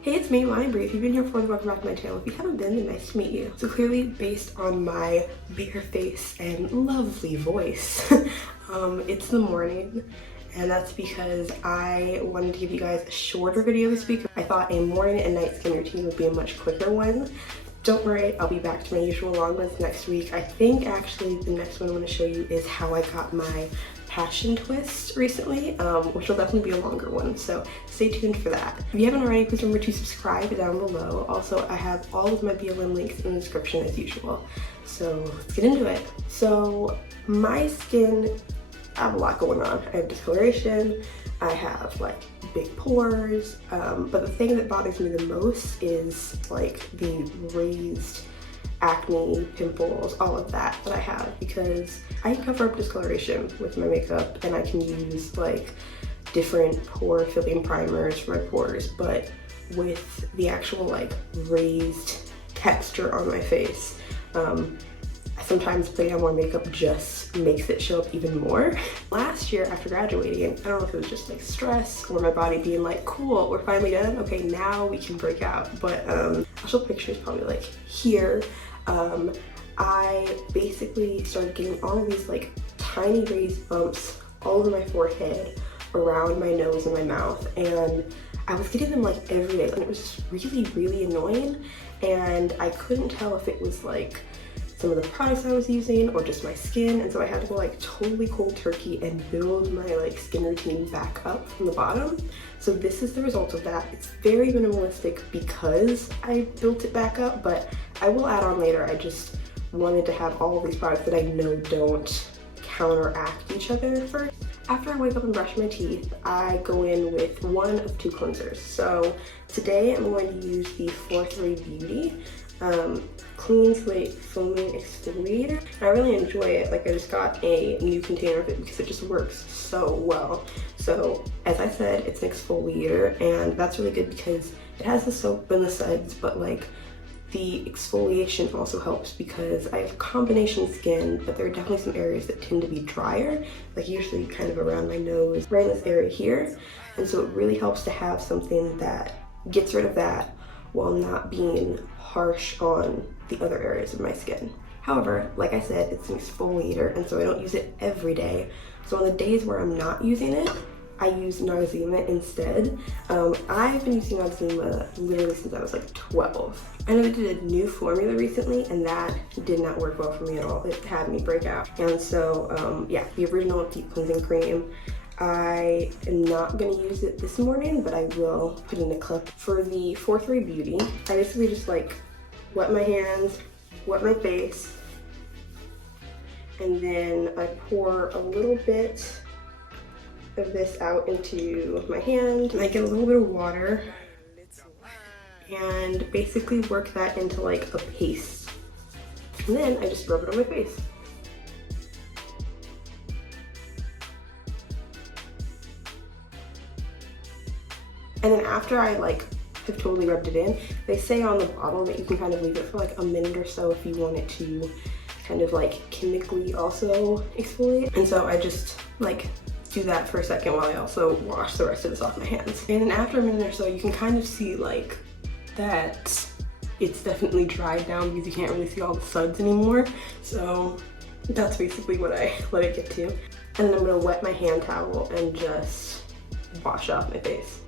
Hey, it's me, Brie. If you've been here before, welcome back to my channel. If you haven't been, then nice to meet you. So clearly, based on my bare face and lovely voice, it's the morning, and that's because I wanted to give you guys a shorter video this week. I thought a morning and night skin routine would be a much quicker one. Don't worry, I'll be back to my usual long ones next week. I think actually the next one I want to show you is how I got my passion twist recently, which will definitely be a longer one, so stay tuned for that. If you haven't already, please remember to subscribe down below. Also, I have all of my BLM links in the description as usual, so let's get into it. So my skin, I have a lot going on. I have discoloration, I have like big pores, but the thing that bothers me the most is like the raised acne, pimples, all of that I have, because I can cover up discoloration with my makeup and I can use like different pore filling primers for my pores, but with the actual like raised texture on my face, sometimes putting on more makeup just makes it show up even more. Last year after graduating, and I don't know if it was just like stress or my body being like, cool, we're finally done, okay, now we can break out, but I'll show pictures probably like here. I basically started getting all of these like tiny raised bumps all over my forehead, around my nose and my mouth, and I was getting them like every day, and it was just really annoying, and I couldn't tell if it was like some of the products I was using or just my skin, and so I had to go like totally cold turkey and build my like skin routine back up from the bottom. So this is the result of that. It's very minimalistic because I built it back up, but I will add on later. I just wanted to have all of these products that I know don't counteract each other first. After I wake up and brush my teeth, I go in with one of two cleansers. So today I'm going to use the 4-3 Beauty Clean Slate Foaming Exfoliator. I really enjoy it. Like, I just got a new container of it because it just works so well. So as I said, it's an exfoliator, and that's really good because it has the soap and the suds, but like the exfoliation also helps because I have combination skin, but there are definitely some areas that tend to be drier, like usually kind of around my nose, right in this area here. And so it really helps to have something that gets rid of that while not being harsh on the other areas of my skin. However, like I said, it's an exfoliator, and so I don't use it every day. So on the days where I'm not using it, I use Noxzema instead. I've been using Noxzema literally since I was like 12. I know they did a new formula recently, and that did not work well for me at all. It had me break out. And so, yeah, the original deep cleansing cream, I am not gonna use it this morning, but I will put in a clip. For the 4-3 Beauty, I basically just like wet my hands, wet my face, and then I pour a little bit of this out into my hand, and I get a little bit of water and basically work that into like a paste, and then I just rub it on my face. And then after I like have totally rubbed it in, they say on the bottle that you can kind of leave it for like a minute or so if you want it to kind of like chemically also exfoliate. And so I just like do that for a second while I also wash the rest of this off my hands. And then after a minute or so, you can kind of see like that it's definitely dried down because you can't really see all the suds anymore. So that's basically what I let it get to. And then I'm gonna wet my hand towel and just wash off my face.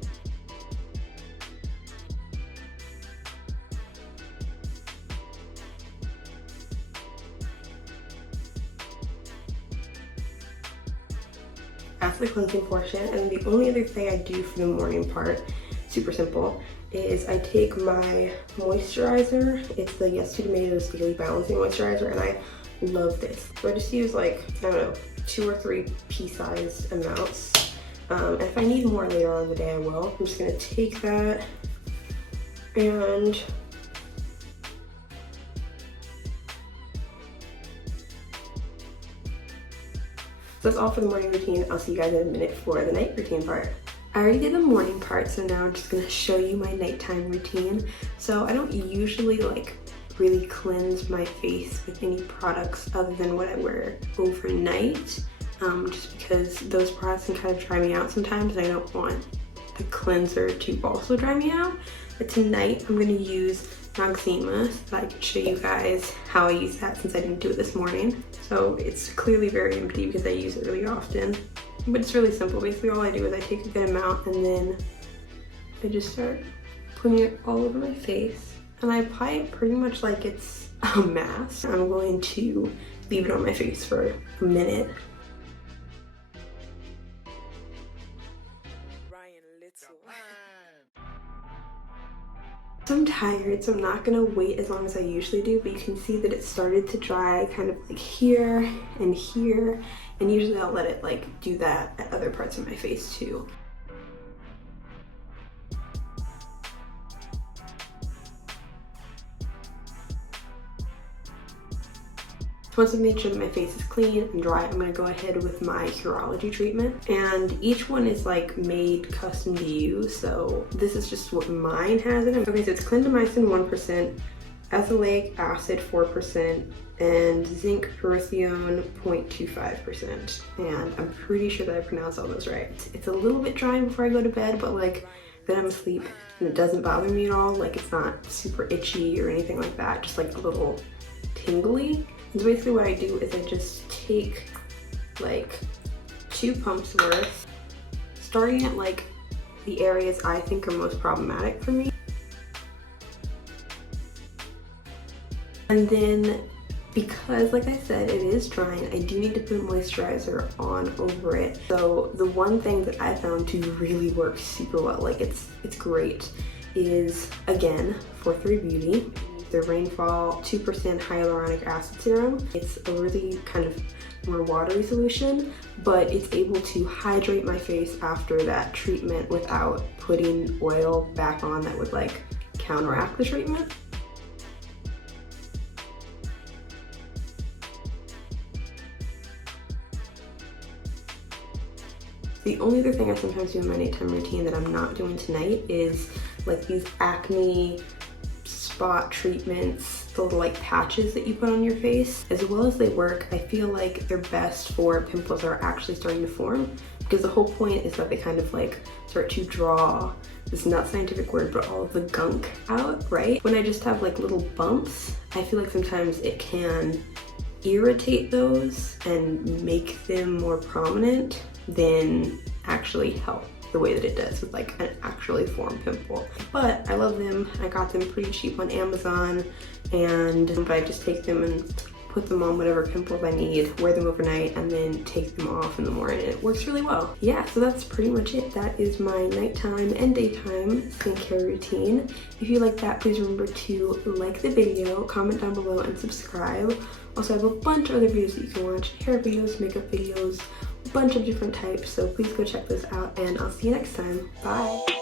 That's the cleansing portion, and the only other thing I do for the morning part, super simple, is I take my moisturizer. It's the Yes to Tomatoes Daily Balancing Moisturizer, and I love this. So I just use like, I don't know, 2 or 3 pea-sized amounts. And if I need more later on in the day, I will. I'm just gonna take that and so that's all for the morning routine. I'll see you guys in a minute for the night routine part. I already did the morning part, so now I'm just gonna show you my nighttime routine. So I don't usually like really cleanse my face with any products other than what I wear overnight, just because those products can kind of dry me out sometimes, and I don't want the cleanser to also dry me out. But tonight I'm gonna use Noxzema so that I can show you guys how I use that since I didn't do it this morning. So it's clearly very empty because I use it really often. But it's really simple. Basically all I do is I take a good amount and then I just start putting it all over my face. And I apply it pretty much like it's a mask. I'm going to leave it on my face for a minute. So I'm tired, so I'm not gonna wait as long as I usually do, but you can see that it started to dry kind of like here, and usually I'll let it like do that at other parts of my face too. Once I've made sure that my face is clean and dry, I'm gonna go ahead with my Hyaluronic treatment. And each one is like made custom to you, so this is just what mine has in it. Okay, so it's clindamycin 1%, azelaic acid 4%, and zinc pyrithione 0.25%. And I'm pretty sure that I pronounced all those right. It's a little bit dry before I go to bed, but like then I'm asleep and it doesn't bother me at all. Like it's not super itchy or anything like that, just like a little tingly. So basically what I do is I just take like 2 pumps worth, starting at like the areas I think are most problematic for me. And then because like I said, it is drying, I do need to put moisturizer on over it. So the one thing that I found to really work super well, like it's great, is again, 43 Beauty. The Rainfall 2% Hyaluronic Acid Serum. It's a really kind of more watery solution, but it's able to hydrate my face after that treatment without putting oil back on that would like counteract the treatment. The only other thing I sometimes do in my nighttime routine that I'm not doing tonight is like these acne spot treatments, the little like patches that you put on your face. As well as they work, I feel like they're best for pimples that are actually starting to form, because the whole point is that they kind of like start to draw, this is not scientific word, but all of the gunk out, right? When I just have like little bumps, I feel like sometimes it can irritate those and make them more prominent than actually help the way that it does with like an actually formed pimple. But I love them. I got them pretty cheap on Amazon, and I just take them and put them on whatever pimples I need, wear them overnight, and then take them off in the morning. It works really well. Yeah, so that's pretty much it. That is my nighttime and daytime skincare routine. If you like that, please remember to like the video, comment down below, and subscribe. Also, I have a bunch of other videos that you can watch, hair videos, makeup videos, a bunch of different types, so please go check those out, and I'll see you next time. Bye!